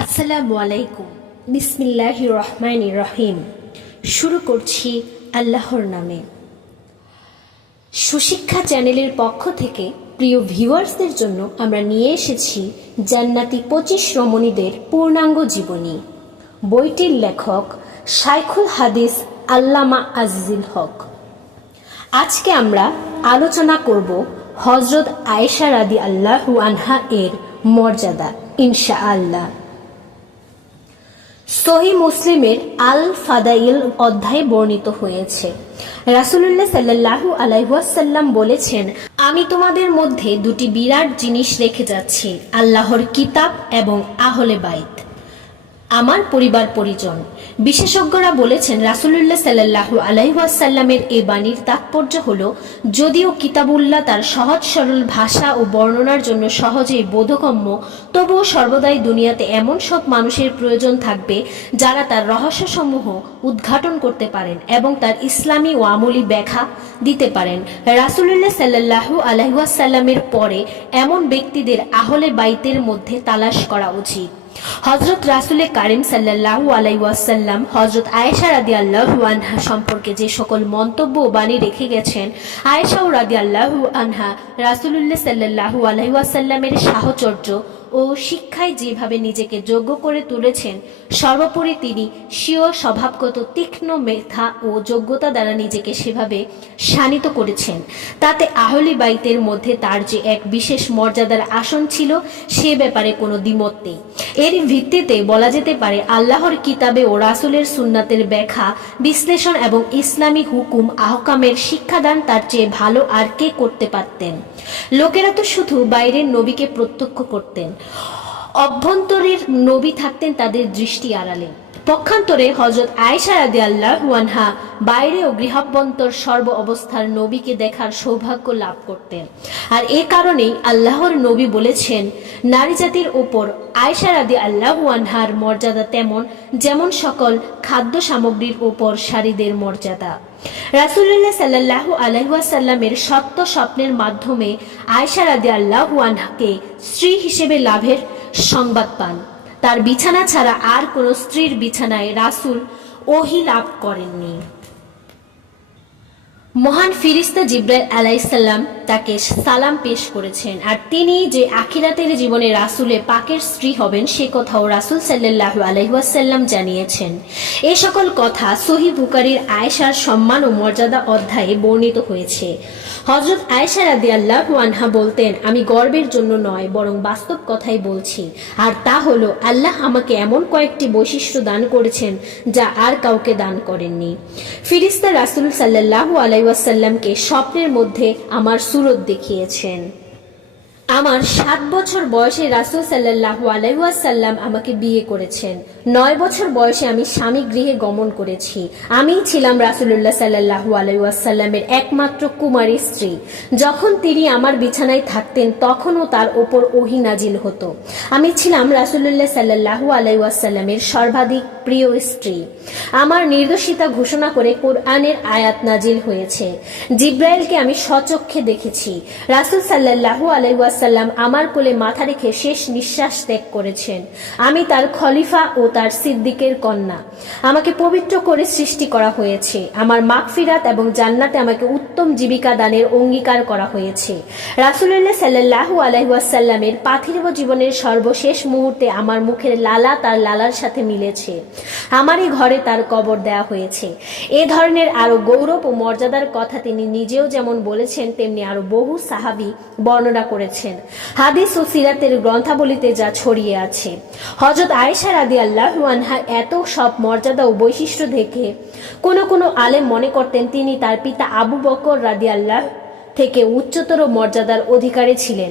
আসসালামু আলাইকুম। বিসমিল্লাহ রহমান রহিম। শুরু করছি আল্লাহর নামে। সুশিক্ষা চ্যানেলের পক্ষ থেকে প্রিয় ভিউয়ার্সদের জন্য আমরা নিয়ে এসেছি জান্নাতি পঁচিশ রমণীদের পূর্ণাঙ্গ জীবনী। বইটির লেখক শাইখুল হাদিস আল্লামা আজিজুল হক। আজকে আমরা আলোচনা করব হজরত আয়েশা রাদি আল্লাহু আনহা এর মর্যাদা ইনশা আল্লাহ সহি মুসলিমের আল ফাদাইল অধ্যায় বর্ণিত হয়েছে। রাসুলুল্লাহ সাল্লাহু আলাইহাসাল্লাম বলেছেন, আমি তোমাদের মধ্যে দুটি বিরাট জিনিস রেখে যাচ্ছি, আল্লাহর কিতাব এবং আহলে বাইত। আমার পরিবার পরিজন। বিশেষজ্ঞরা বলেছেন, রাসুলুল্লাহ সাল্লাহু আলাইহাসাল্লামের এই বাণীর তাৎপর্য হল, যদিও কিতাবুল্লাহ তার সহজ সরল ভাষা ও বর্ণনার জন্য সহজেই বোধগম্য, তবুও সর্বদাই দুনিয়াতে এমন সব মানুষের প্রয়োজন থাকবে, যারা তার রহস্যসমূহ উদ্ঘাটন করতে পারেন এবং তার ইসলামী ও আমলি ব্যাখ্যা দিতে পারেন। রাসুলুল্লাহ সাল্লাহু আলাইহাসাল্লামের পরে এমন ব্যক্তিদের আহলে বাইতের মধ্যে তালাশ করা উচিত। হজরত রাসুলে কারিম সাল্লাহু আলাইসাল্লাম হজরত আয়েশা রাদি আল্লাহু আনহা সম্পর্কে যে সকল মন্তব্য ও বাণী রেখে গেছেন আয়েশা ও রাদি আল্লাহু আনহা রাসুলুল্লাহ সাল্লাহু আলাইসাল্লামের সাহচর্য ও শিক্ষায় যেভাবে নিজেকে যোগ্য করে তুলেছেন, সর্বোপরি তিনি স্বীয় স্বভাবগত তীক্ষ্ণ মেধা ও যোগ্যতা দ্বারা নিজেকে সেভাবে শানিত করেছেন। তাতে আহলি বাইতের মধ্যে তার যে এক বিশেষ মর্যাদার আসন ছিল, সে ব্যাপারে কোনো দ্বিমত নেই। এর ভিত্তিতে বলা যেতে পারে, আল্লাহর কিতাবে ও রাসুলের সুন্নাতের ব্যাখ্যা, বিশ্লেষণ এবং ইসলামী হুকুম, আহকামের শিক্ষাদান তার চেয়ে ভালো আর কে করতে পারতেন? লোকেরা তো শুধু বাইরের নবীকে প্রত্যক্ষ করতেন। অভ্যন্তরের নবী থাকতেন তাদের দৃষ্টি আড়ালে। পক্ষান্তরে হজরত আয়েশা রাদি আল্লাহ ওয়ানহা বাইরে ও গৃহাভ্যন্তর সর্ব অবস্থার নবীকে দেখার সৌভাগ্য লাভ করতেন। আর এ কারণেই আল্লাহর নবী বলেছেন, নারী জাতির ওপর আয়েশা রাদি আল্লাহ ওয়ানহার মর্যাদা তেমন যেমন সকল খাদ্য সামগ্রীর ওপর শাড়িদের মর্যাদা। রাসুল্লাহ সাল্লাহ আলহাসাল্লামের সত্য স্বপ্নের মাধ্যমে আয়সা রাদি আল্লাহ ওয়ানহাকে স্ত্রী হিসেবে লাভের সংবাদ পান। তার বিছানা ছাড়া আর কোনো স্ত্রীর বিছানায় রাসুল ওহি লাভ করেননি। মহান ফিরিস্তা জিব্রাইল আলাইসাল্লাম তাকে সালাম পেশ করেছেন। আর তিনি যে আখিরাতের জীবনে রাসুলে পাকের স্ত্রী হবেন, সে কথাও রাসুল সাল্লাহ আলহাসাল্লাম জানিয়েছেন। এ সকল কথা সহি বুকারির আয়েশার সম্মান ও মর্যাদা অধ্যায়ে বর্ণিত হয়েছে। হজরত আয়েশা রাদি আল্লাহ আনহা বলতেন, আমি গর্বের জন্য নয়, বরং বাস্তব কথাই বলছি। আর তা হলো, আল্লাহ আমাকে এমন কয়েকটি বৈশিষ্ট্য দান করেছেন যা আর কাউকে দান করেননি। ফিরিস্তা রাসুল সাল্লাহ আলাইসাল্লামকে স্বপ্নের মধ্যে আমার সুরত দেখিয়েছেন। আমার সাত বছর বয়সে রাসুল সাল্লাহ আলাইসাল্লাম আমাকে বিয়ে করেছেন। নয় বছর বয়সে আমি স্বামী গৃহে গমন করেছি। আমি ছিলাম রাসুল্লাহ সাল্লাহু আলাইসাল্লামের একমাত্র কুমারী স্ত্রী। যখন তিনি আমার বিছানায় থাকতেন, তখনও তার ওপর ওহি নাজিল হতো। আমি ছিলাম রাসুল্লাহ সাল্লাহু আলাইসাল্লামের সর্বাধিক প্রিয় স্ত্রী। আমার নির্দোষিতা ঘোষণা করে কোরআনের আয়াত নাজিল হয়েছে। জিব্রাইলকে আমি সচক্ষে দেখেছি। রাসুল সাল্লাহু আলাইসাল্লাম আমার কোলে মাথা রেখে শেষ নিঃশ্বাস ত্যাগ করেছেন। আমি তার খলিফা ও তার সিদ্দিকের কন্যা। আমাকে পবিত্র করে সৃষ্টি করা হয়েছে। আমার মাগফিরাত এবং জান্নাতে আমাকে উত্তম জীবিকা দানের অঙ্গীকার করা হয়েছে। রাসুল্লাহ সাল্লাহু আলাইসাল্লামের পাথিরব জীবনের সর্বশেষ মুহূর্তে আমার মুখের লালা তার লালার সাথে মিলেছে। আমারই ঘরে তার কবর দেয়া হয়েছে। এ ধরনের আরও গৌরব ও মর্যাদার কথা তিনি নিজেও যেমন বলেছেন, তেমনি আরও বহু সাহাবি বর্ণনা করেছেন। হাদিস ও সিরাতের গ্রন্থাবলিতে যা ছড়িয়ে আছে। হজরত আয়েশা রাদি আল্লাহ আনহা এত সব মর্যাদা ও বৈশিষ্ট্য দেখে কোনো কোনো আলেম মনে করতেন তিনি তার পিতা আবু বকর রাদি আল্লাহ থেকে উচ্চতর মর্যাদার অধিকারী ছিলেন।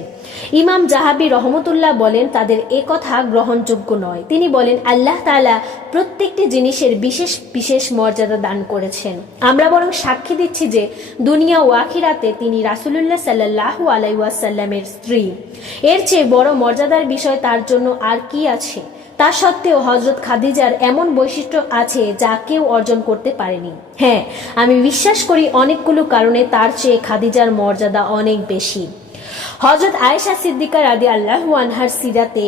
ইমাম জাহাবি রহমতুল্লাহ বলেন, তাদের এ কথা গ্রহণযোগ্য নয়। তিনি বলেন, আল্লাহ তালা প্রত্যেকটি জিনিসের বিশেষ বিশেষ মর্যাদা দান করেছেন। আমরা বরং সাক্ষী দিচ্ছি যে দুনিয়া ও আখিরাতে তিনি রাসুলুল্লাহ সাল্লাহু আলাইসাল্লামের স্ত্রী। এর চেয়ে বড় মর্যাদার বিষয় তার জন্য আর কি আছে? তা সত্ত্বেও হজরত খাদিজার এমন বৈশিষ্ট্য আছে যা কেউ অর্জন করতে পারেনি। হ্যাঁ আমি বিশ্বাস করি অনেকগুলো কারণে তার চেয়ে খাদিজার মর্যাদা অনেক বেশি। হজরত আয়েশা সিদ্দিকার রাদি আল্লাহ আনহার সিরাতে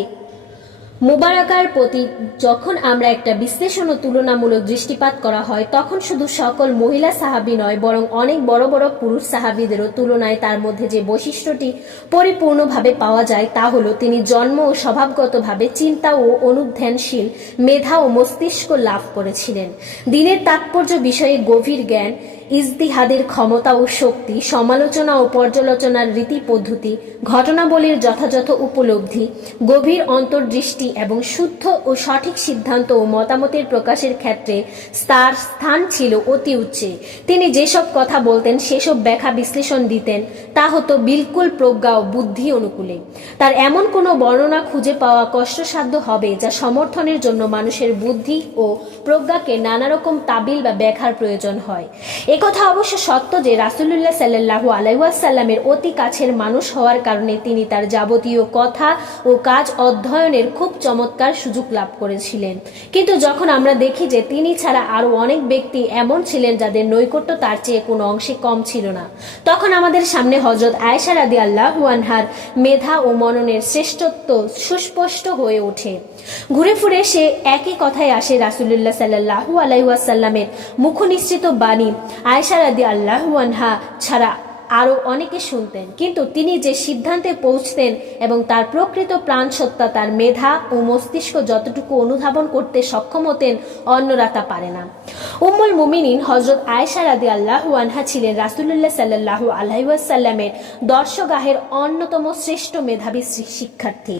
মুবারাকার প্রতি যখন আমরা একটা বিশ্লেষণ ও তুলনামূলক দৃষ্টিপাত করা হয়, তখন শুধু সকল মহিলা সাহাবি নয়, বরং অনেক বড় বড় পুরুষ সাহাবিদেরও তুলনায় তার মধ্যে যে বৈশিষ্ট্যটি পরিপূর্ণভাবে পাওয়া যায় তা হলো তিনি জন্ম ও স্বভাবগতভাবে চিন্তা ও অনুধ্যানশীল, মেধা ও মস্তিষ্ক লাভ করেছিলেন। দিনের তাৎপর্য বিষয়ে গভীর জ্ঞান ইজতিহাদের ক্ষমতা ও শক্তি, সমালোচনা ও পর্যালোচনার রীতি পদ্ধতি, ঘটনাবলীর যথাযথ উপলব্ধি, গভীর অন্তর্দৃষ্টি এবং শুদ্ধ ও সঠিক সিদ্ধান্ত ও মতামতের প্রকাশের ক্ষেত্রে তার স্থান ছিল অতি উচ্চে। তিনি যেসব কথা বলতেন, সেসব ব্যাখ্যা বিশ্লেষণ দিতেন, তা হতো বিলকুল প্রজ্ঞা ও বুদ্ধি অনুকূলে। তার এমন কোনো বর্ণনা খুঁজে পাওয়া কষ্টসাধ্য হবে যা সমর্থনের জন্য মানুষের বুদ্ধি ও প্রজ্ঞাকে নানা রকম তাবিল বা ব্যাখ্যার প্রয়োজন হয়। একথা অবশ্য সত্য যে রাসুলুল্লাহ সাল্লাহু আলাইসাল্লামের অতি কাছের মানুষ হওয়ার কারণে তিনি তার যাবতীয় কথা ও কাজ অধ্যয়নের খুব চমৎকার সুযোগ লাভ করেছিলেন। কিন্তু যখন আমরা দেখি যে তিনি ছাড়া আরও অনেক ব্যক্তি এমন ছিলেন যাদের নৈকট্য তার চেয়ে কোনো অংশে কম ছিল না। তখন আমাদের সামনে হজরত আয়সা রাদি আল্লাহ আনহার মেধা ও মননের শ্রেষ্ঠত্ব সুস্পষ্ট হয়ে ওঠে। ঘুরে ফুরে সে একই কথায় আসে রাসুলুল্লাহ সাল্লাহু আলাইসাল্লামের মুখনিসৃত বাণী আয়সা রাদি আল্লাহ আনহা ছাড়া আরও অনেকে শুনতেন। কিন্তু তিনি যে সিদ্ধান্তে পৌঁছতেন এবং তার প্রকৃত প্রাণসত্তা, তার মেধা ও মস্তিষ্ক যতটুকু অনুধাবন করতে সক্ষম হতেন, অন্যরা তা পারে না। উম্মুল মুমিনিন হজরত আয়সা রাদি আল্লাহ আনহা ছিলেন রাসুলুল্লাহ সাল্লাহু আলহাইসাল্লামের দর্শগাহের অন্যতম শ্রেষ্ঠ মেধাবী শিক্ষার্থী।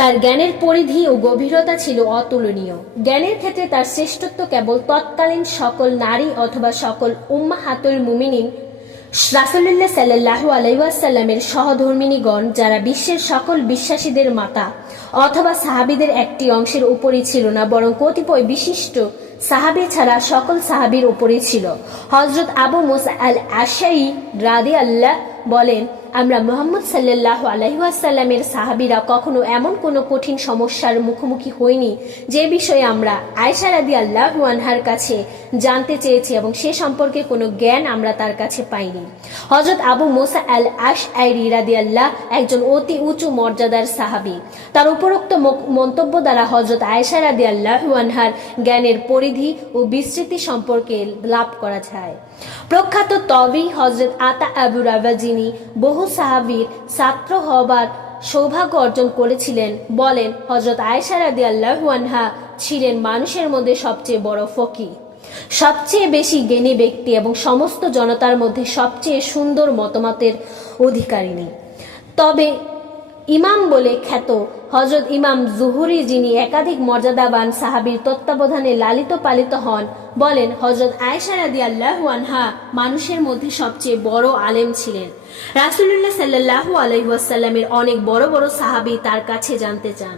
তার জ্ঞানের পরিধি ও গভীরতা ছিল অতুলনীয়। জ্ঞানের ক্ষেত্রে তার শ্রেষ্ঠত্ব কেবল তৎকালীন সকল নারী অথবা সকল উম্মাহাতুল মুমিনিন রাসুল্লাহ সাল্লাহ আলাইসাল্লামের সহধর্মিনীগণ যারা বিশ্বের সকল বিশ্বাসীদের মাতা অথবা সাহাবিদের একটি অংশের উপরই ছিল না, বরং কতিপয় বিশিষ্ট সাহাবি ছাড়া সকল সাহাবির উপরই ছিল। হজরত আবু মোসা আল আশাই রাদি আল্লাহ বলেন আমরা মোহাম্মদ সাল্লাহ আলহিহাসাল্লামের সাহাবিরা কখনো এমন কোনো কঠিন সমস্যার মুখোমুখি হইনি, যে বিষয়ে আমরা আয়সা রাদি আল্লাহ আনহার কাছে জানতে চেয়েছি এবং সে সম্পর্কে কোনো জ্ঞান আমরা তার কাছে পাইনি। হজরত আবু মোসা আল আশ আইরি রাদি আল্লাহ একজন অতি উঁচু মর্যাদার সাহাবি। তার উপরোক্ত মন্তব্য দ্বারা হজরত আয়সা রাদি আল্লাহ আনহার জ্ঞানের পরিধি ও বিস্তৃতি সম্পর্কে লাভ করা যায়। প্রখ্যাত তবি হজরত আতা আবু রাবা যিনি বহু সাহাবির ছাত্র হবার সৌভাগ্য অর্জন করেছিলেন। বলেন হজরত আয়সা রাদি আল্লাহুয়ানহা ছিলেন মানুষের মধ্যে সবচেয়ে বড় ফকি সবচেয়ে বেশি জ্ঞানী ব্যক্তি এবং সমস্ত জনতার মধ্যে সবচেয়ে সুন্দর মতামতের অধিকারিণী। তবে ইমাম বলে খ্যাত হজরত ইমাম জুহুরি যিনি একাধিক মর্যাদাবান সাহাবির তত্ত্বাবধানে লালিত পালিত হন, বলেন হজরত আয়সা রাদি আনহা মানুষের মধ্যে সবচেয়ে বড় আলেম ছিলেন। রাসুল্লাহ সাল্লাহু আলহিহাসাল্লামের অনেক বড় বড় সাহাবি তার কাছে জানতে চান।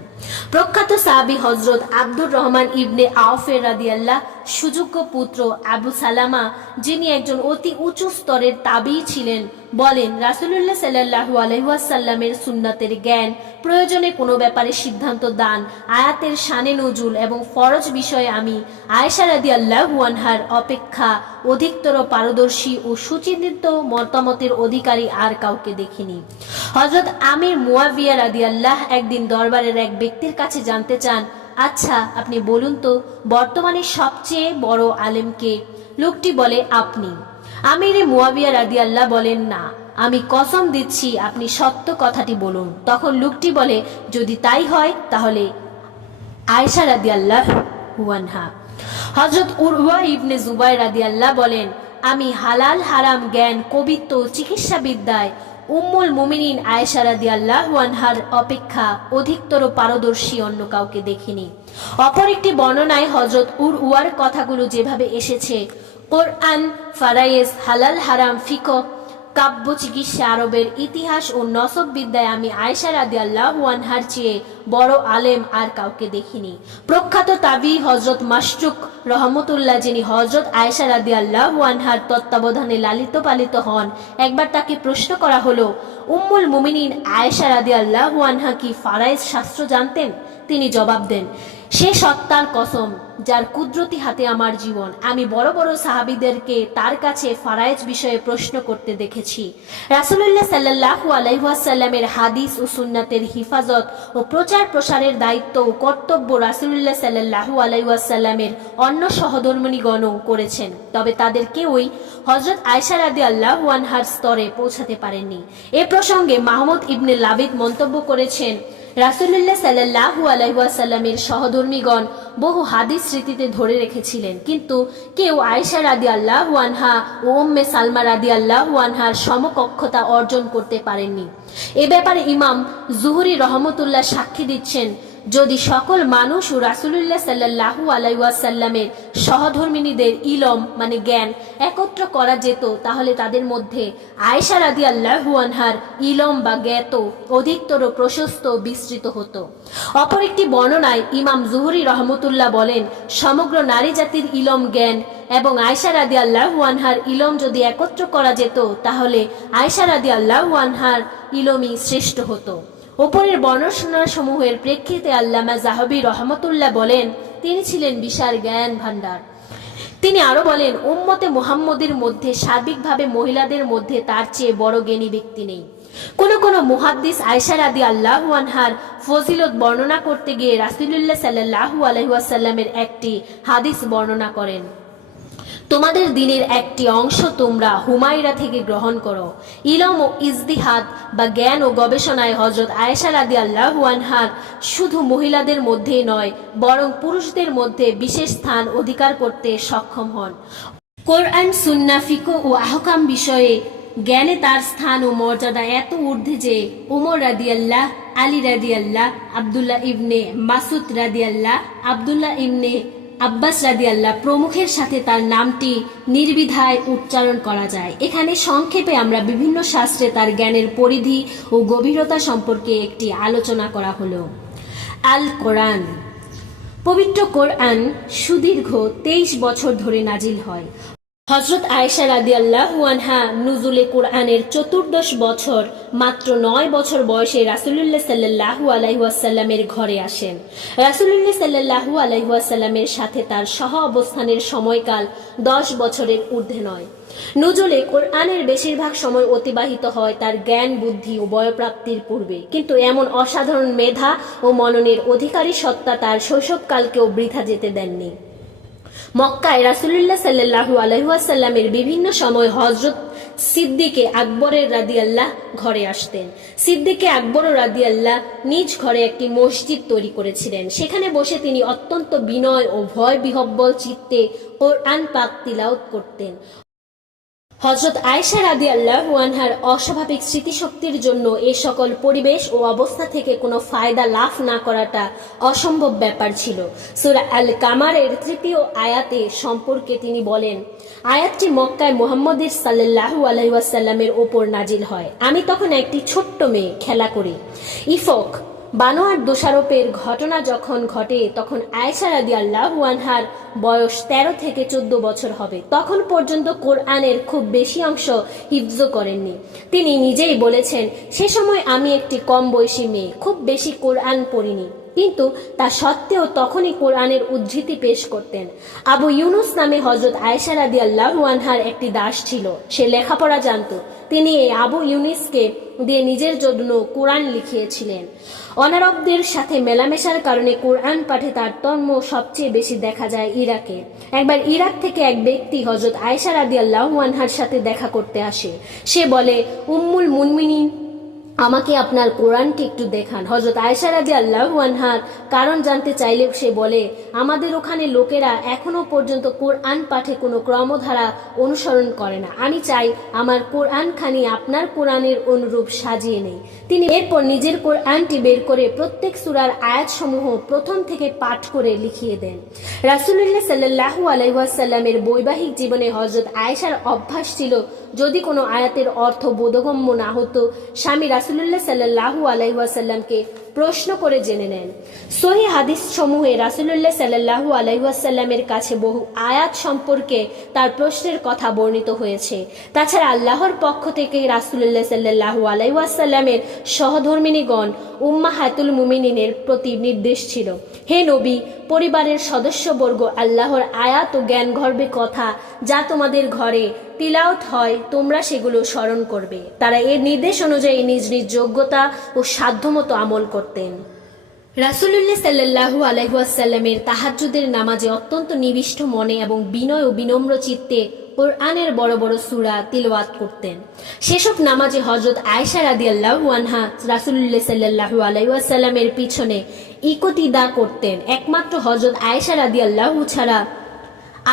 প্রখ্যাত সাহাবি হজরত আব্দুর রহমান ইবনে আউফের রাদি আল্লাহ সুযোগ্য পুত্র আবু সালামা, যিনি একজন অতি উঁচু স্তরের তাবি ছিলেন, বলেন রাসুল্লাহ সাল্লাহু আলহাসাল্লামের সুন্নাতের জ্ঞান প্রয়োজনে কোনো ব্যাপারে সিদ্ধান্ত দান, আয়াতের শানে নজুল এবং ফরজ বিষয়ে আমি আয়েশা রাদি আনহার অপেক্ষা অধিকতর পারদর্শী ও সুচিন্তিত মতামতের অধিকারী আর কাউকে দেখিনি। হজরত আমির মুয়াবিয়া রাদি আল্লাহ একদিন দরবারের এক ব্যক্তির কাছে জানতে চান আচ্ছা আপনি বলুন তো, বর্তমানে সবচেয়ে বড় আলেমকে? লোকটি বলে, আপনি। আমির মুয়াবিয়া রাদি আল্লাহ বলেন, না। আমি কসম দিচ্ছি, আপনি সত্য কথাটি বলুন। তখন লোকটি বলে, যদি তাই হয়, তাহলে আয়সা রাদি আল্লাহ হুয়ানহা হজরত উরওয়া ইবনে জুবাই রাদি আল্লাহ বলেন, আমি হালাল হারাম জ্ঞান, কবিত্ব চিকিৎসা বিদ্যায় উম্মুল মুমিনিন আয়েশা রাদি আল্লাহ ওয়ানহার অপেক্ষা অধিকতর পারদর্শী, অন্য কাউকে দেখিনি। অপর একটি বর্ণনায় হজরত উর উয়ার কথাগুলো যেভাবে এসেছে, কোরআন ফারাইয়েস হালাল হারাম ফিক কাব্য চিকিৎসা আরবের ইতিহাস ও নসব বিদ্যায় আমি আয়সা রাদি আল্লাহ ওয়ানহার চেয়ে বড় আলেম আর কাউকে দেখিনি। প্রখ্যাত তাবি হজরত মাসরুক রহমতুল্লাহ, যিনি হজরত আয়সা রাদি আল্লাহ ওয়ানহার তত্ত্বাবধানে লালিত পালিত হন, একবার তাকে প্রশ্ন করা হলো, উম্মুল মুমিনিন আয়েশা রাদি আল্লাহ আনহা কি ফারাইজ শাস্ত্র জানতেন? তিনি জবাব দেন, সে সত্তার কসম। যার কুদরতি হাতে আমার জীবন, আমি বড় বড় সাহাবিদেরকে তার কাছে ফারায়েজ বিষয়ে প্রশ্ন করতে দেখেছি। রাসুলুল্লাহ সাল্লাহু আলাইহাসাল্লামের হাদিস ও সুন্নাতের হিফাজত ও প্রচার প্রসারের দায়িত্ব ও কর্তব্য রাসুলুল্লাহ সাল্লাহু আলাইহাসাল্লামের অন্য সহধর্মণীগণও করেছেন। তবে তাদের কেউই হজরত আয়সা রাদি আল্লাহ ওয়ানহার স্তরে পৌঁছাতে পারেননি। এ প্রসঙ্গে মাহমুদ ইবনে লাবিদ মন্তব্য করেছেন রাসুলুল্লাহ সাল্লাহু আলাইসাল্লামের সহধর্মীগণ বহু হাদিস স্মৃতিতে ধরে রেখেছিলেন। কিন্তু কেউ আয়েশা রাদি আল্লাহ আনহা ও ওম্মে সালমা রাদি আল্লাহ আনহার সমকক্ষতা অর্জন করতে পারেননি। এ ব্যাপারে ইমাম জুহুরি রহমতুল্লাহ সাক্ষী দিচ্ছেন যদি সকল মানুষ ও রাসুলুল্লাহ সাল্লাহু আলাইসাল্লামের সহধর্মিনীদের ইলম মানে জ্ঞান, একত্র করা যেত, তাহলে তাদের মধ্যে আয়েশা রাদি আল্লাহু আনহার ইলম বা জ্ঞাত, অধিকতর প্রশস্ত বিস্তৃত হতো। অপর একটি বর্ণনায় ইমাম জুহরি রহমতুল্লাহ বলেন, সমগ্র নারী জাতির ইলম, জ্ঞান এবং আয়সা রাদি আল্লাহু আনহার ইলম যদি একত্র করা যেত, তাহলে আয়সা রাদি আল্লাহু আনহার ইলমই শ্রেষ্ঠ হতো। ওপরের বর্ণনা সমূহের প্রেক্ষিতে আল্লামা জাহবি রহমতুল্লাহ বলেন, তিনি ছিলেন বিশাল জ্ঞান ভাণ্ডার। তিনি আরও বলেন, উম্মতে মুহাম্মদের মধ্যে, সার্বিকভাবে মহিলাদের মধ্যে তার চেয়ে বড় জ্ঞানী ব্যক্তি নেই। কোন কোন মুহাদ্দিস আয়সা রাদি আল্লাহ আনহার ফজিলত বর্ণনা করতে গিয়ে রাসুলুল্লাহ সাল্লাহু আলহাসাল্লামের একটি হাদিস বর্ণনা করেন। তোমাদের দিনের একটি অংশ তোমরা হুমায়রা থেকে গ্রহণ করো। ইলম ও ইজদিহাদ বা জ্ঞান ও গবেষণায় হজরত আয়েশা রাদি আল্লাহ আনহার শুধু মহিলাদের মধ্যেই নয়, বরং পুরুষদের মধ্যে বিশেষ স্থান অধিকার করতে সক্ষম হন। কোরআন, সুন্না ফিকো ও আহকাম বিষয়ে জ্ঞানে তার স্থান ও মর্যাদা এত ঊর্ধ্বে যে উমর রাদিয়াল্লাহ, আলী রাদিয়াল্লাহ, আবদুল্লাহ ইবনে মাসুদ রাদিয়াল্লাহ, আবদুল্লাহ ইবনে আব্বাস রাদি আল্লাহ প্রমুখের সাথে তার নামটি নির্বিধায় উচ্চারণ করা যায়। এখানে সংক্ষেপে আমরা বিভিন্ন শাস্ত্রে তার জ্ঞানের পরিধি ও গভীরতা সম্পর্কে একটি আলোচনা করা হলো। আল কোরআন। পবিত্র কোরআন সুদীর্ঘ তেইশ বছর ধরে নাজিল হয়। হজরত আয়েশা রাদি আনহা নুজুলে কোরআনের চতুর্দশ বছর, মাত্র নয় বছর বয়সে রাসুলুল্লাহ সাল্লাহু আলাইহাসাল্লামের ঘরে আসেন। রাসুলুল্লাহ সাল্লাহু আলাইহাসাল্লামের সাথে তার সহ অবস্থানের সময়কাল দশ বছরের ঊর্ধ্বে নয়। নুজুলে কোরআনের বেশিরভাগ সময় অতিবাহিত হয় তার জ্ঞান, বুদ্ধি ও বয়প্রাপ্তির পূর্বে। কিন্তু এমন অসাধারণ মেধা ও মননের অধিকারী সত্তা তার শৈশবকালকেও বৃথা যেতে দেননি। মক্কায় রাসুলুল্লাহ সাল্লাহু আলহাসাল্লামের বিভিন্ন সময় হজরত সিদ্দিকে আকবরের রাদিয়াল্লাহ ঘরে আসতেন। সিদ্দিকে আকবর রাদিয়াল্লাহ নিজ ঘরে একটি মসজিদ তৈরি করেছিলেন। সেখানে বসে তিনি অত্যন্ত বিনয় ও ভয় বিহব্বল চিত্তে কোরআন পাক তিলাওত করতেন। হজরত আয়েশা রাদি আল্লাহ ওয়ানহার অস্বাভাবিক স্মৃতিশক্তির জন্য এ সকল পরিবেশ ও অবস্থা থেকে কোনো ফায়দা লাভ না করাটা অসম্ভব ব্যাপার ছিল। সুরা আল কামারের তৃতীয় আয়াতে সম্পর্কে তিনি বলেন, আয়াতটি মক্কায় মোহাম্মদের সাল্লাহু আলহিউসাল্লামের ওপর নাজিল হয়। আমি তখন একটি ছোট্ট মেয়ে, খেলা করি। ইফক বানোয়ার দোষারোপের ঘটনা যখন ঘটে, তখন আয়েশা রাদি আল্লাহ ওয়ানহার বয়স ১৩ থেকে চোদ্দ বছর হবে। তখন পর্যন্ত কোরআনের খুব বেশি অংশ হিফজ করেননি। তিনি নিজেই বলেছেন, সে সময় আমি একটি কম বয়সী মেয়ে, খুব বেশি কোরআন পড়িনি। কিন্তু তা সত্ত্বেও তখনই কোরআনের উদ্ধৃতি পেশ করতেন। আবু ইউনুস নামে হজরত আয়েশা রাদি আল্লাহ আনহার একটি দাস ছিল। সে লেখাপড়া জানত। তিনি এই আবু ইউনিসকে দিয়ে নিজের জন্য কোরআন লিখিয়েছিলেন। অনারবদের সাথে মেলামেশার কারণে কোরআন পাঠে তারতম্য সবচেয়ে বেশি দেখা যায় ইরাকে। একবার ইরাক থেকে এক ব্যক্তি হজরত আয়েশা রাদি আল্লাহ আনহার সাথে দেখা করতে আসে। সে বলে, উম্মুল মুনমিনিন আমাকে আপনার কোরআনটি একটু দেখান। হজরত আয়সা রাজি আল্লাহ আনহার কারণ জানতে চাইলে সে বলে, আমাদের ওখানে লোকেরা এখনও পর্যন্ত কোরআন পাঠে কোনো ক্রমধারা অনুসরণ করে না। আমি চাই আমার কোরআন খানি আপনার কোরআনের অনুরূপ সাজিয়ে নেই। তিনি এরপর নিজের কোরআনটি বের করে প্রত্যেক সুরার আয়াতসমূহ প্রথম থেকে পাঠ করে লিখিয়ে দেন। রাসুলুল্লাহ সাল্লাহু আলাইসাল্লামের বৈবাহিক জীবনে হজরত আয়েশার অভ্যাস ছিল যদি কোনো আয়াতের অর্থ বোধগম্য না হতো, স্বামী রাসুলুল্লাহ সাল্লাহু আলাইহাসাল্লামকে প্রশ্ন করে জেনে নেন। সহি হাদিস সমূহে রাসুলুল্লাহ সাল্লাহু আলাইহাসাল্লামের কাছে বহু আয়াত সম্পর্কে তার প্রশ্নের কথা বর্ণিত হয়েছে। তাছাড়া আল্লাহর পক্ষ থেকে রাসুলুল্লাহ সাল্লাহু আলাইহাসাল্লামের সহধর্মিনীগণ উম্মা হাতুল মুমিনিনের প্রতি নির্দেশ ছিল। হে নবী পরিবারের সদস্যবর্গ আল্লাহর আয়াত ও জ্ঞান গর্বে কথা যা তোমাদের ঘরে তিলাওত হয়, তোমরা সেগুলো স্মরণ করবে। তারা এর নির্দেশ অনুযায়ী নিজ নিজ যোগ্যতা ও সাধ্যমতো আমল করতেন। রাসুলুল্লাহ সাল্লাহু আলহাসাল্লামের তাহাজুদের নামাজে অত্যন্ত নিবিষ্ট মনে এবং বিনয় ও বিনম্র চিত্তে কোরআনের বড় বড় সুরা তিলওয়াত করতেন। সেসব নামাজে হজরত আয়সা রাদি আল্লাহ রাসুল্লাহ সাল্লাহু আলাইসাল্লামের পিছনে ইকতিদা করতেন। একমাত্র হজরত আয়সা রাদি আল্লাহ ছাড়া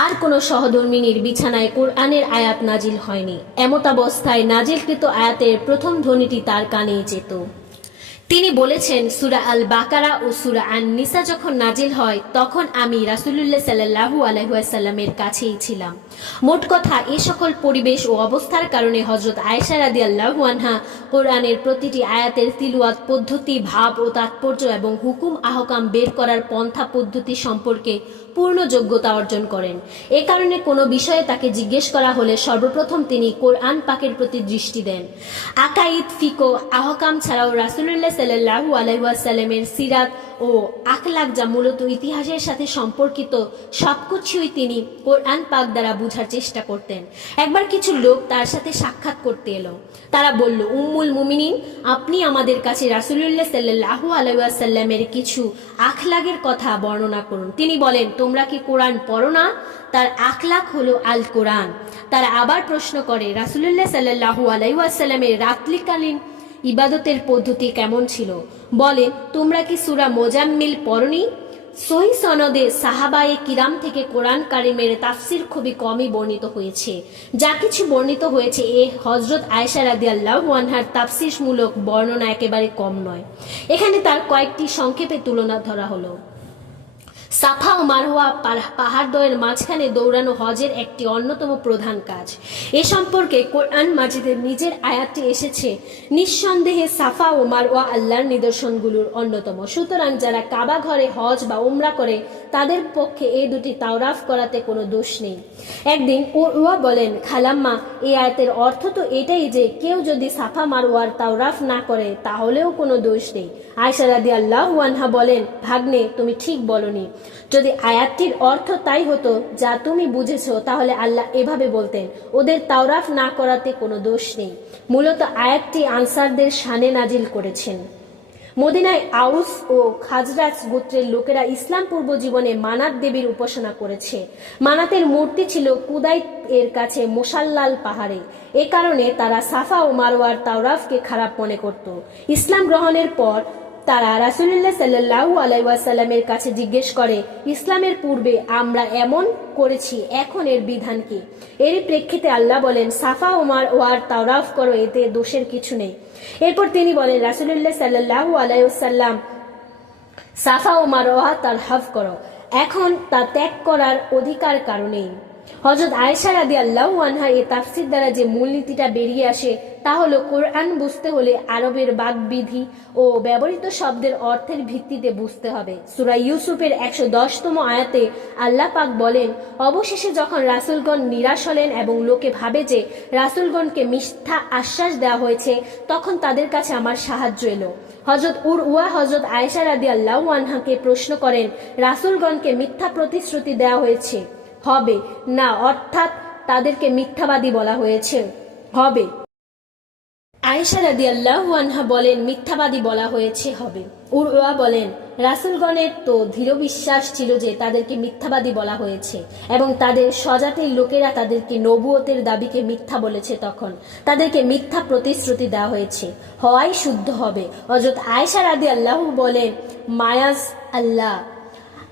আর কোনো সহধর্মিনীর বিছানায় কোরআনের আয়াত নাজিল হয়নি। এমতাবস্থায় নাজিলকৃত আয়াতের প্রথম ধ্বনিটি তার কানে যেত। তিনি বলেছেন, সুরা আল বাকারা ও সুরা আন নিসা যখন নাজিল হয়, তখন আমি রাসুলুল্লাহ সাল্লাহু আলহাসাল্লামের কাছেই ছিলাম। মোট কথা, এ সকল পরিবেশ ও অবস্থার কারণে হজরত আয়েশা রাদি আল্লাহু আনহা কোরআনের প্রতিটি আয়াতের তিলুয়াত পদ্ধতি, ভাব ও তাৎপর্য এবং হুকুম আহকাম বের করার পন্থা পদ্ধতি সম্পর্কে পূর্ণ যোগ্যতা অর্জন করেন। এ কারণে কোনো বিষয়ে তাকে জিজ্ঞেস করা হলে সর্বপ্রথম তিনি কোরআন পাকের প্রতি দৃষ্টি দেন। আকাইদ ফিকো আহকাম ছাড়াও রাসুলুল্লাহ সাল্লাহু আলহাসাল্লামের সিরাত ও আখলাক যা মূলত ইতিহাসের সাথে সম্পর্কিত সবকিছুই তিনি কোরআন পাক দ্বারা বুঝার চেষ্টা করতেন। একবার কিছু লোক তার সাথে সাক্ষাৎ করতে এলো। তারা বলল, উম্মুল মুমিনিন, আপনি আমাদের কাছে রাসুলুল্লাহ সাল্লাহু আলাইসাল্লামের কিছু আখলাগের কথা বর্ণনা করুন। তিনি বলেন, তোমরা কি কোরআন পড়ো না? তার আখলাক হলো আল কোরআন। তারা আবার প্রশ্ন করে, রাসুলুল্লাহ সাল্লাহু আলাইসাল্লামের রাত্রিকালীন ইবাদতের পদ্ধতি কেমন ছিল? বলে, তোমরা কি সুরা মোজাম্মিল পড়নি? সহি সনদে সাহাবায়ে কিরাম থেকে কোরআন কারিমের তাফসির খুবই কমই বর্ণিত হয়েছে। যা কিছু বর্ণিত হয়েছে এ হজরত আয়সা রাদি আল্লাহ ওয়ানহার তাফসিসমূলক বর্ণনা একেবারে কম নয়। এখানে তার কয়েকটি সংক্ষেপে তুলনা ধরা হলো। সাফা ও মারোয়া পাহাড়দ্বয়ের মাঝখানে দৌড়ানো হজের একটি অন্যতম প্রধান কাজ। এ সম্পর্কে কোরআন মাজিদের নিজের আয়াতটি এসেছে, নিঃসন্দেহে সাফা ও মারোয়া আল্লাহর নিদর্শনগুলোর অন্যতম। সুতরাং যারা কাবা ঘরে হজ বা উমরা করে, তাদের পক্ষে এই দুটি তাওরাফ করাতে কোনো দোষ নেই। একদিন ওয়া বলেন, খালাম্মা, এই আয়াতের অর্থ তো এটাই যে কেউ যদি সাফা মারোয়ার তাওরাফ না করে, তাহলেও কোনো দোষ নেই। আয়সা রাদি আল্লাহ ওয়ানহা বলেন, ভাগ্নে, তুমি ঠিক বলনি। যদি আয়াতটির অর্থ তাই হতো যা তুমি বুঝেছ, তাহলে আল্লাহ এভাবে বলতেন, ওদের তাওরাফ না করাতে কোনো দোষ নেই। মূলত আয়াতটি আনসারদের শানে নাজিল করেছেন। মদিনায় আউস ও খাজরাজ গোত্রের লোকেরা ইসলাম পূর্ব জীবনে মানাত দেবীর উপাসনা করেছে। মানাতের মূর্তি ছিল কুদাই এর কাছে মোসাল্লাল পাহাড়ে। এ কারণে তারা সাফা ও মারোয়ার তাওরাফকে খারাপ মনে করত। ইসলাম গ্রহণের পর তারা রাসুলুল্লাহ সাল্লাহু আলাইসাল্লামের কাছে জিজ্ঞেস করে, ইসলামের পূর্বে আমরা এমন করেছি, এখন এর বিধান কি? এরই প্রেক্ষিতে আল্লাহ বলেন, সাফা ওমার ওয়ার তাওরাফ করো, এতে দোষের কিছু নেই। এরপর তিনি বলেন, রাসুলুল্লাহ সাল্লাহু আলাইসাল্লাম সাফা ওমার ওয়া তার হাফ করো। এখন তা ত্যাগ করার অধিকার কারণেই হজরত আয়েশা রাদি আল্লাহ আনহা এ তাফসির দ্বারা যে মূলনীতিটা বেরিয়ে আসে, তা হলো কোরআন বুঝতে হলে আরবের বাগবিধি ও ব্যবহৃত শব্দের অর্থের ভিত্তিতে বুঝতে হবে। সুরা ইউসুফের একশো দশতম আয়াতে আল্লাহ পাক বলেন, অবশেষে যখন রাসুলগণ নিরাশ হলেন এবং লোকে ভাবে যে রাসুলগণকে মিথ্যা আশ্বাস দেওয়া হয়েছে, তখন তাদের কাছে আমার সাহায্য এলো। হজরত উর উয়া হজরত আয়েশা রাদি আল্লাহ আনহাকে প্রশ্ন করেন, রাসুলগণকে মিথ্যা প্রতিশ্রুতি দেওয়া হয়েছে। হবে। না, অর্থাৎ তাদেরকে মিথ্যাবাদী বলা হয়েছে। হবে। আয়েশা রাদি আনহা বলেন, মিথ্যাবাদী বলা হয়েছে, হবে। উরওয়া বলেন, রাসুলগণের তো দৃঢ় বিশ্বাস ছিল যে তাদেরকে মিথ্যাবাদী বলা হয়েছে এবং তাদের স্বজাতির লোকেরা তাদেরকে নবুয়তের দাবিকে মিথ্যা বলেছে তখন। তাদেরকে মিথ্যা প্রতিশ্রুতি দেওয়া হয়েছে। হওয়াই শুদ্ধ হবে। অযথ আয়েশা রাদি আল্লাহ বলেন, মায়াজ আল্লাহ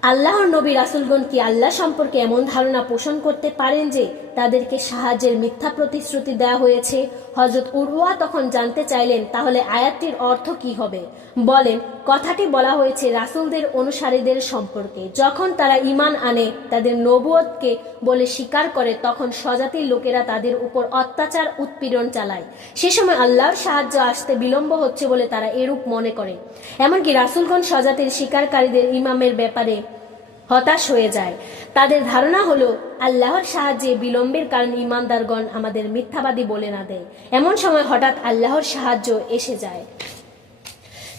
আল্লাহর নবী রাসুলগণ কি আল্লাহ সম্পর্কে এমন ধারণা পোষণ করতে পারেন যে তাদেরকে সাহায্যের মিথ্যা প্রতিশ্রুতি দেওয়া হয়েছে। হজরত উরওয়া তখন জানতে চাইলেন, তাহলে আয়াতটির অর্থ কি হবে? বলেন, কথাটি বলা হয়েছে রাসূলদের অনুসারীদের সম্পর্কে। যখন তারা ঈমান আনে, তাদের নবুয়তকে বলে স্বীকার করে, তখন স্বজাতির লোকেরা তাদের উপর অত্যাচার, উৎপীড়ন চালায়। সে সময় আল্লাহর সাহায্য আসতে বিলম্ব হচ্ছে বলে তারা এরূপ মনে করে। এমনকি রাসূলগণ স্বজাতির শিকারকারীদের ইমামের ব্যাপারে হতাশ হয়ে যায়। তাদের ধারণা হলো, আল্লাহর সাহায্যে বিলম্বের কারণ ইমানদারগণ আমাদের মিথ্যাবাদী বলে না দেয়। এমন সময় হঠাৎ আল্লাহর সাহায্য এসে যায়।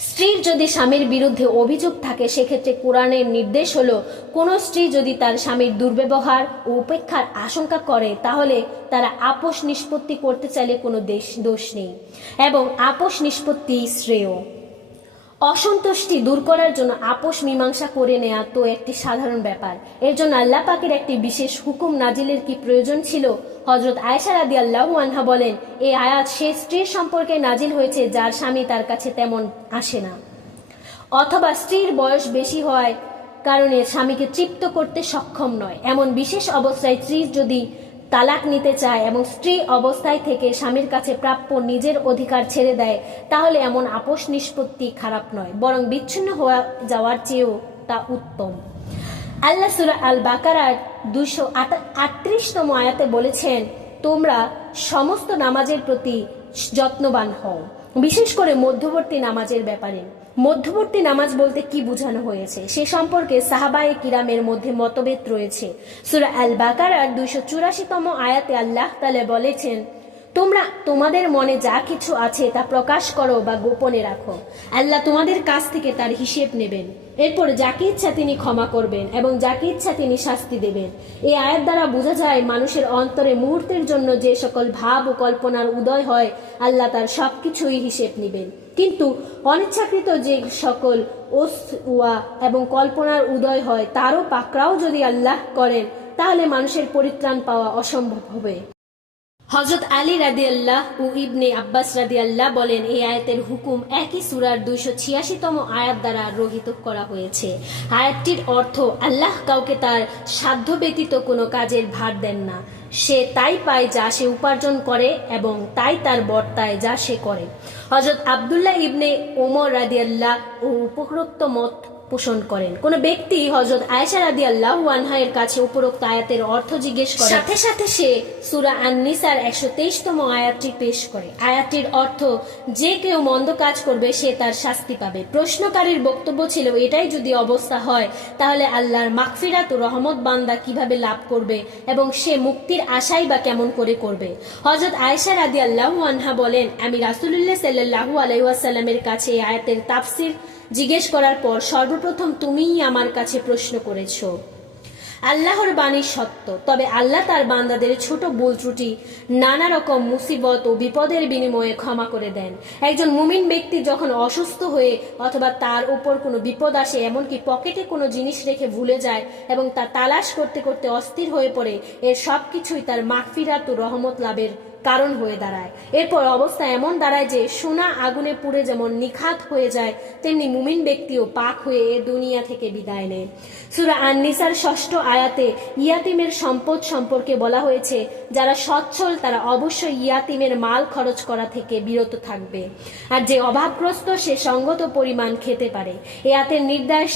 স্ত্রীর যদি স্বামীর বিরুদ্ধে অভিযোগ থাকে, সেক্ষেত্রে কোরআনের নির্দেশ হলো, কোনো স্ত্রী যদি তার স্বামীর দুর্ব্যবহার ও উপেক্ষার আশঙ্কা করে, তাহলে তারা আপোষ নিষ্পত্তি করতে চাইলে কোনো দেশ দোষ নেই। এবং আপোষ নিষ্পত্তি শ্রেয়। অসন্তুষ্টি দূর করার জন্য আপোষ মীমাংসা করে নেয়া তো একটি সাধারণ ব্যাপার। এর জন্য আল্লাহ পাকের একটি বিশেষ হুকুম নাজিলের কি প্রয়োজন ছিল? হজরত আয়েশা রাদি আল্লাহ আনহা বলেন এই আয়াত সে স্ত্রীর সম্পর্কে নাজিল হয়েছে যার স্বামী তার কাছে তেমন আসে না। অথবা স্ত্রীর বয়স বেশি হওয়ায় কারণে স্বামীকে তৃপ্ত করতে সক্ষম নয়। এমন বিশেষ অবস্থায় স্ত্রী যদি তালাক নিতে চায় এবং স্ত্রী অবস্থায় থেকে স্বামীর কাছে প্রাপ্য নিজের অধিকার ছেড়ে দেয়, তাহলে এমন আপোষ নিষ্পত্তি খারাপ নয়, বরং বিচ্ছিন্ন হওয়া যাওয়ার চেয়েও তা উত্তম। আল্লাহ সুরা আল বাকারার দুশো আটত্রিশতম আয়াতে বলেছেন, তোমরা সমস্ত নামাজের প্রতি যত্নবান হও, বিশেষ করে মধ্যবর্তী নামাজের ব্যাপারে। মধ্যবর্তী নামাজ বলতে কি বোঝানো হয়েছে? সে সম্পর্কে সাহাবায়ে কিরামের মধ্যে মতভেদ রয়েছে। সুরা আল বাকার আর দুইশো চুরাশিতম আয়াতে আল্লাহ তালে বলেছেন, তোমরা তোমাদের মনে যা কিছু আছে তা প্রকাশ করো বা গোপনে রাখো। আল্লাহ তোমাদের কাছ থেকে তার হিসেব নেবেন। এরপর যাকে ইচ্ছা তিনি ক্ষমা করবেন এবং যাকে ইচ্ছা তিনি শাস্তি দেবেন। এই আয়ের দ্বারা বোঝা যায় মানুষের অন্তরে মুহূর্তের জন্য যে সকল ভাব ও কল্পনার উদয় হয়, আল্লাহ তার সবকিছুই হিসেব নেবেন। কিন্তু অনিচ্ছাকৃত যে সকল ওস ওয়া এবং কল্পনার উদয় হয়, তারও পাকড়াও যদি আল্লাহ করেন, তাহলে মানুষের পরিত্রাণ পাওয়া অসম্ভব হবে। হজরত আলী রাদি আল্লাহ ও ইবনে আব্বাস রাদি আল্লাহ বলেন, এই আয়াতের হুকুম একই সুরার দুইশো ছিয়াশিতম আয়াত দ্বারা রহিত করা হয়েছে। আয়াতটির অর্থ, আল্লাহ কাউকে তার সাধ্য ব্যতীত কোনো কাজের ভার দেন না। সে তাই পায় যা সে উপার্জন করে এবং তাই তার বর্তায় যা সে করে। হজরত আবদুল্লাহ ইবনে ওমর রাদি আল্লাহ ও উপরোক্ত মত পোষণ করেন। কোন ব্যক্তি হজরত আয়েশা রাদি আল্লাহ ওয়ানহায়ের কাছে উপরোক্ত আয়াতের অর্থ জিজ্ঞেস করে সাথে সাথে সে সুরা আননিসার একশো তেইশতম আয়াতটি পেশ করে। আয়াতটির অর্থ যে কেউ মন্দ কাজ করবে সে তার শাস্তি পাবে। প্রশ্নকারীর বক্তব্য ছিল এটাই যদি অবস্থা হয় তাহলে আল্লাহর মাগফিরাত ও রহমত বান্দা কীভাবে লাভ করবে এবং সে মুক্তির আশাই বা কেমন করে করবে? হজরত আয়েশা রাদি আল্লাহ আনহা বলেন আমি রাসুলুল্লাহ সাল্লাহু আলাইসাল্লামের কাছে এই আয়াতের তাফসির জিজ্ঞেস করার পর সর্বপ্রথম তুমিই আমার কাছে প্রশ্ন করেছ। আল্লাহর বাণী সত্য, তবে আল্লাহ তার বান্দাদের ছোট ভুল ত্রুটি, নানা রকম মুসিবত ও বিপদের বিনিময়ে ক্ষমা করে দেন। একজন মুমিন ব্যক্তি যখন অসুস্থ হয়ে অথবা তার উপর কোনো বিপদ আসে, এমনকি পকেটে কোনো জিনিস রেখে ভুলে যায় এবং তা তালাশ করতে করতে অস্থির হয়ে পড়ে, এর সব কিছুই তার মাগফিরাত ও রহমত লাভের কারণ হয়ে দাঁড়ায়। এরপর অবস্থা এমন দাঁড়ায় যে সোনা আগুনে পুড়ে যেমন নিখাত হয়ে যায়, তেমনি মুমিন ব্যক্তিও পাক হয়ে এ দুনিয়া থেকে বিদায় নেয়। সুরা আননিসার ষষ্ঠ আয়াতে ইয়াতিমের সম্পদ সম্পর্কে বলা হয়েছে, যারা সচ্ছল তারা অবশ্যই ইয়াতিমের মাল খরচ করা থেকে বিরত থাকবে। আর যে অভাবগ্রস্ত সে সঙ্গত পরিমাণ খেতে পারে। এ আয়াতের নির্দেশ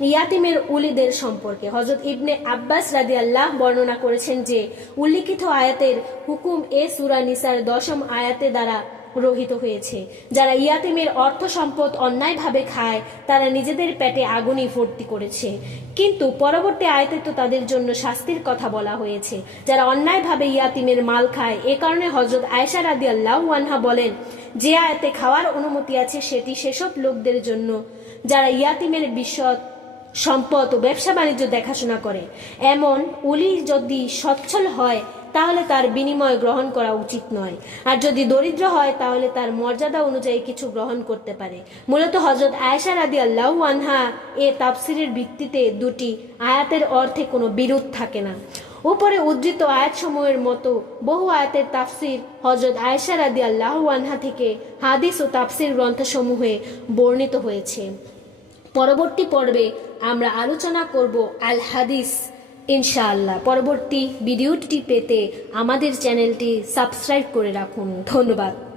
ইয়াতিমের উলিদের সম্পর্কে। হজরত ইবনে আব্বাস রাদি আল্লাহ বর্ণনা করেছেন যে, উল্লিখিত আয়াতের হুকুম এ সুরা নিসার দশম আয়াতে দ্বারা রহিত হয়েছে। যারা ইয়াতিমের অর্থ সম্পদ অন্যায়ভাবে খায়, তারা নিজেদের পেটে আগুনই ভর্তি করেছে। কিন্তু পরবর্তী আয়াতে তো তাদের জন্য শাস্তির কথা বলা হয়েছে। যারা অন্যায়ভাবে ইয়াতিমের মাল খায়, এ কারণে হজরত আয়সা রাদি আল্লাহ আনহা বলেন, যে আয়াতে খাওয়ার অনুমতি আছে, সেটি সেসব লোকদের জন্য। যারা ইয়াতিমের বিশদ সম্পদ ও ব্যবসা বাণিজ্য দেখাশোনা করে। এমন উলি যদি সচ্ছল হয়, তাহলে তার বিনিময় গ্রহণ করা উচিত নয়। আর যদি দরিদ্র হয়, তাহলে তার মর্যাদা অনুযায়ী কিছু গ্রহণ করতে পারে। মূলত হজরত আয়েশা রাদি আল্লাহ আনহা এ তাফসিরের ভিত্তিতে দুটি আয়াতের অর্থে কোনো বিরোধ থাকে না। উপরে উদ্ধৃত আয়াতসমূহের মতো বহু আয়াতের তাফসির হজরত আয়েশা রাদি আল্লাহ আনহা থেকে হাদিস ও তাফসির গ্রন্থসমূহে বর্ণিত হয়েছে। পরবর্তী পর্বে আমরা আলোচনা করব আল হাদিস ইনশাআল্লাহ। পরবর্তী ভিডিওটি পেতে আমাদের চ্যানেলটি সাবস্ক্রাইব করে রাখুন। ধন্যবাদ।